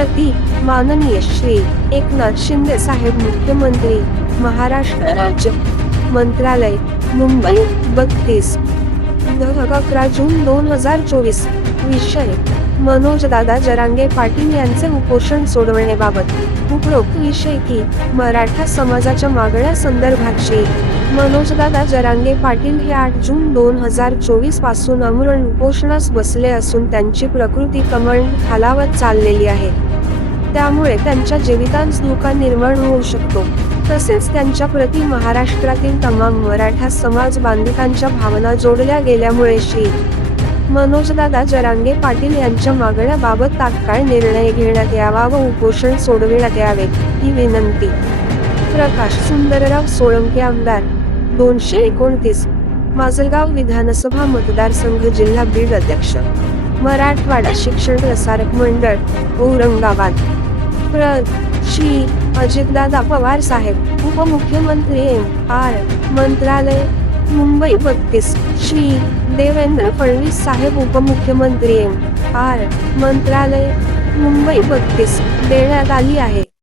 प्रति माननीय श्री एकनाथ शिंदे साहेब मुख्यमंत्री महाराष्ट्र राज्य मंत्रालय मुंबई 32 11 जून 2024 विषय मनोजदादा जरांगे पाटील यांचे उपोषण सोडवण्याबाबत उपरोक्त विषय की मराठा समाजाच्या मागण्या संदर्भात श्री मनोजदादा जरांगे पाटील हे 8 जून 2024 पासून आमरण उपोषणास बसले असून त्यांची प्रकृती क्रमशः खालावत चाललेली आहे। त्यामुळे त्यांच्या जीवितांस धोका निर्माण होऊ शकतो। तसेच त्यांच्या प्रति महाराष्ट्रातील तमाम मराठा समाज बांधवांच्या भावना जोडल्या गेल्यामुळे श्री मनोजदादा जरांगे पाटील यांच्या मागण्याबाबत तात्काळ निर्णय घेण्यात यावा व उपोषण सोडविण्यात यावे ही विनंती। प्रकाश सुंदरराव सोळंके आमदार 229 माजलगाव विधानसभा मतदारसंघ जिल्हा बीड अध्यक्ष मराठवाडा शिक्षण प्रसारक मंडळ औरंगाबाद प्र श्री अजितदादा पवार साहेब उपमुख्यमंत्री आर मंत्रालय मुंबई 32 श्री देवेंद्र फडणवीस साहेब उपमुख्यमंत्री आर मंत्रालय मुंबई 32 देण्यात आली आहे।